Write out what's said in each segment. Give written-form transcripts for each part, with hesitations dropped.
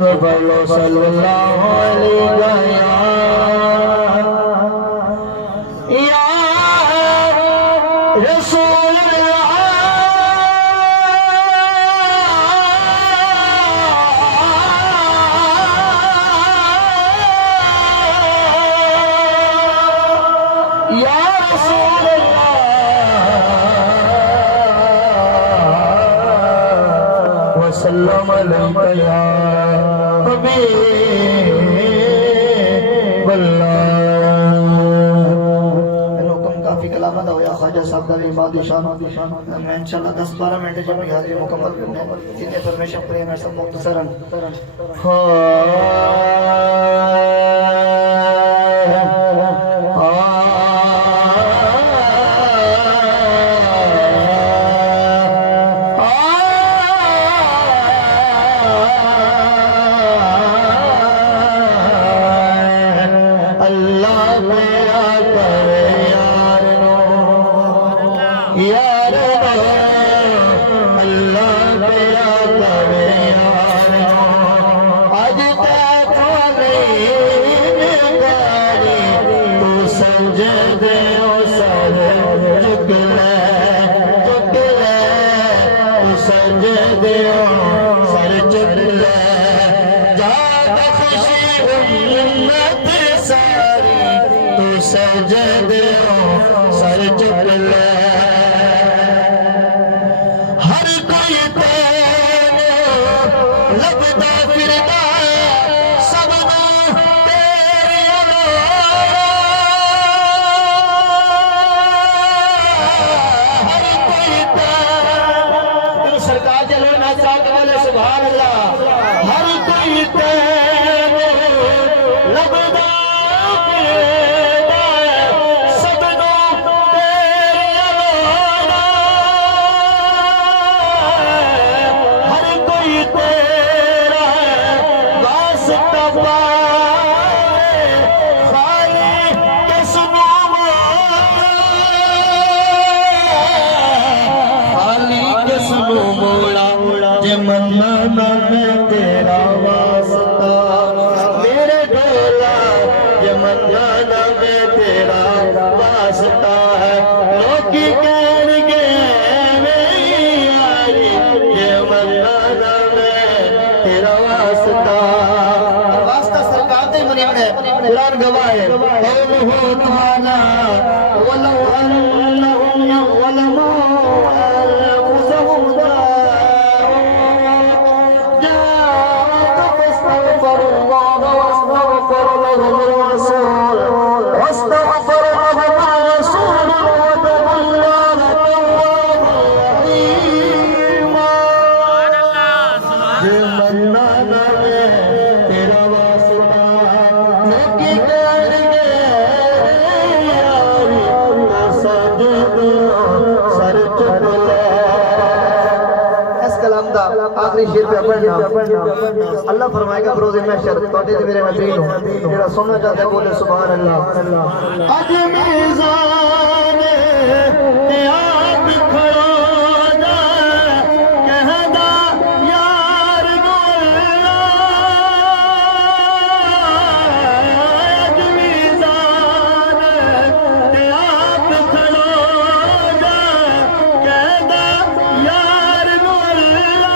पढ़ो सल्लल्लाहु अलैहि या रसूल या रसूल वसल्लम अलैका या हबीबल्लाह। हुक्म काफी कलामत हो या ख्वाजा साहब दा बादशाह मैं इंशाल्लाह 10-12 मिनट जब हाजिरी मुकम्मल करने जितने परमेश्वर प्रेम है सब मुख्तसरन यार अल्लाह तेरा करे यार आज तक नहीं गारी तू सजदे ओ सर झुक ले तू सजदे ओ सर झुक ले ज्यादा खुशी उम्मत सारी तू सजदे ओ सर झुक ले लगदा फिरदा सबनू तेरी हर कोई तेरे सरकार चलो ना चाहते वाले सुभान अल्लाह हर कोई तेरे लगदा फिरदा सबनू तेरी हर कोई मन्ना में तेरा वास्ता मेरे ढोला ये मन्ना में तेरा वास्ता है लोकी कहेंगे ये मन्ना में तेरा वास्ता वास्ता सरकार दे मरियाने कुरान गवाए हो तुम्हारा वलो अन्नहुम यज़लमू अनफुसहुम आखिरी शेर पे पढ़ना अल्लाह फरमाएगा रोज़े महशर तोड़े मेरे नबी नो तेरा सुनना चाहता है बोले सुभान अल्लाह अज मीज़ान ते आप खड़ो जा कहदा यार गोला अज मीज़ान ते आप खड़ो जा कहदा यार गोला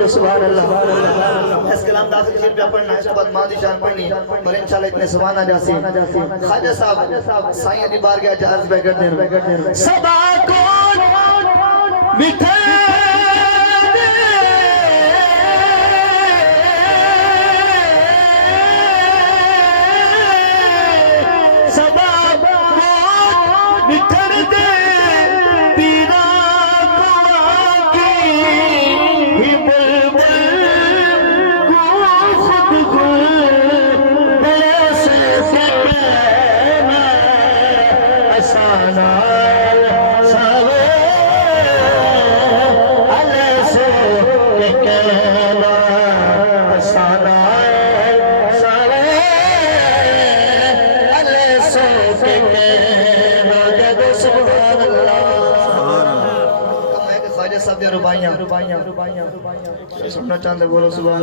बोलो सुभान अल्लाह। इस कलाम दाखिल शेर पे पढ़ना है, इसके बाद मादी शान पढ़नी और इंशाल्लाह इतने सुभान आ जासी। ख्वाजा साहब साईं अली बार गया जहाज पे कर दे सदा कौन मिठा सुनना चाहते बोलो सुभान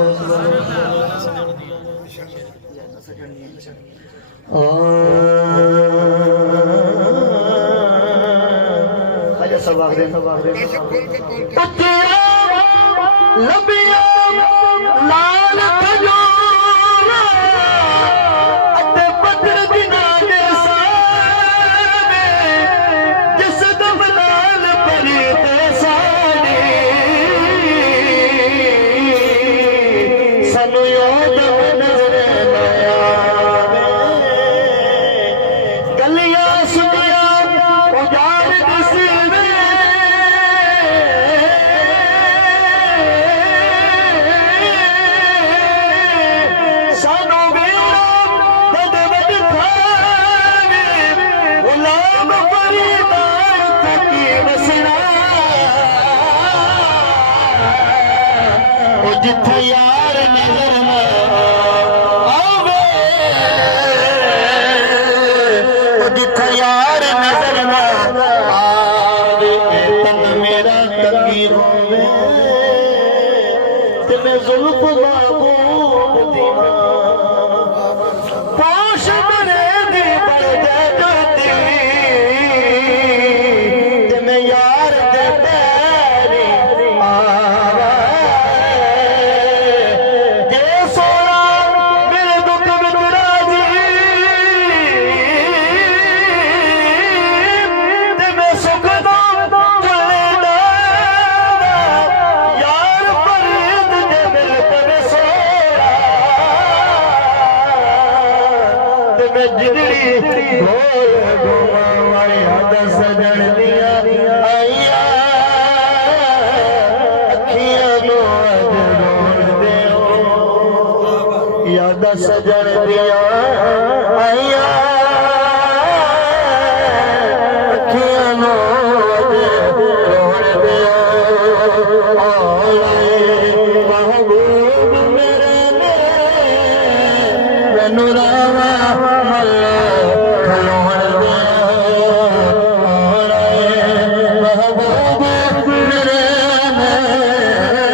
सजन दिया आइया अखियां नो रोण दिया महबूब मेरे मैनू रावा मल खलोण दिया महबूब मेरे महबूब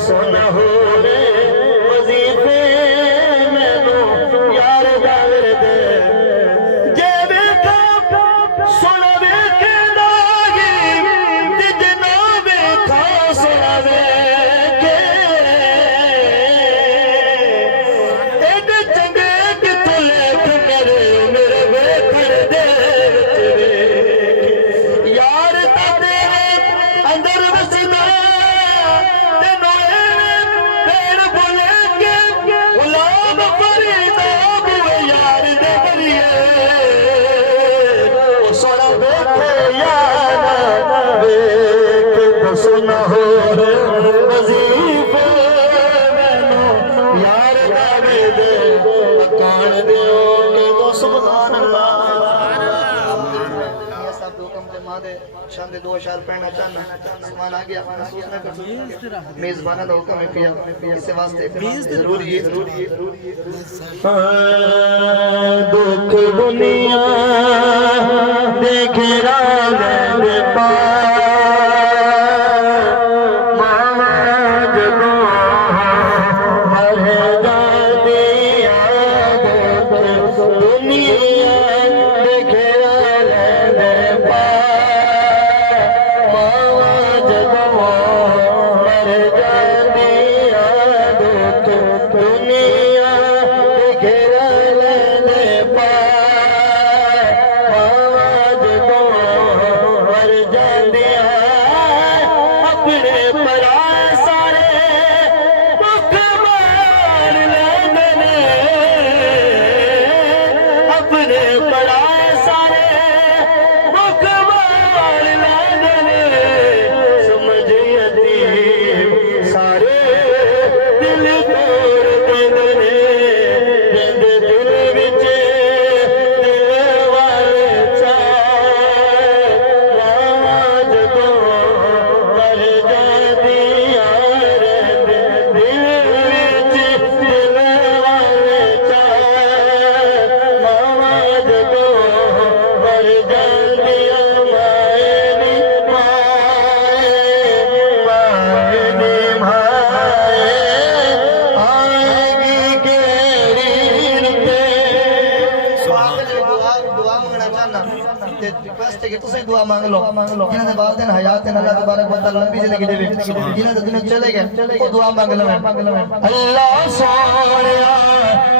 सुन हो रे वजीफे मैनू यार सुन हो वजीफे मैनू यार दावे दे कान दियो तो सुभान अल्लाह सब दो कम के मादे शाम दे दो अशार पढ़ना चाहना सामान आ गया महसूस ना कर मेजबाना का हुक्म है किया इसे वास्ते जरूरी है दुख दुनिया देखे राम पा रिक्वेस्ट है कि तुसे दुआ मांग लो जिन्हां दे बाप दिन हयात है अल्लाह तबारक व तआला लंबी जिंदगी देवे जिन्हां दे दुनिया चले गए वो दुआ मांग लो अल्लाह सोनिया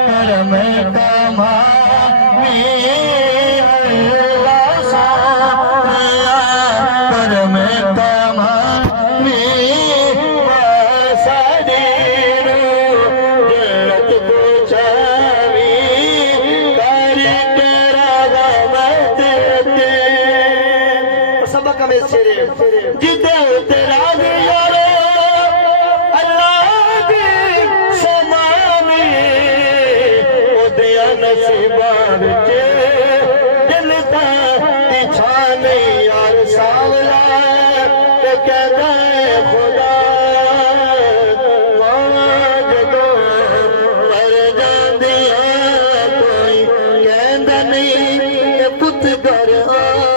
करम कमावी अल्लाह सोनिया करम कमावी वसदीनु जन्नत पहुंचावी सबक में शेरे जिदे तेरा यारो अल्लाह दी समानी ओदिया नसीबा विच दिल दा इच्छा नहीं यार सावला ते कहदा है खुदा जदों मर जांदियां कोई कहंदा नहीं कि पुत घर आ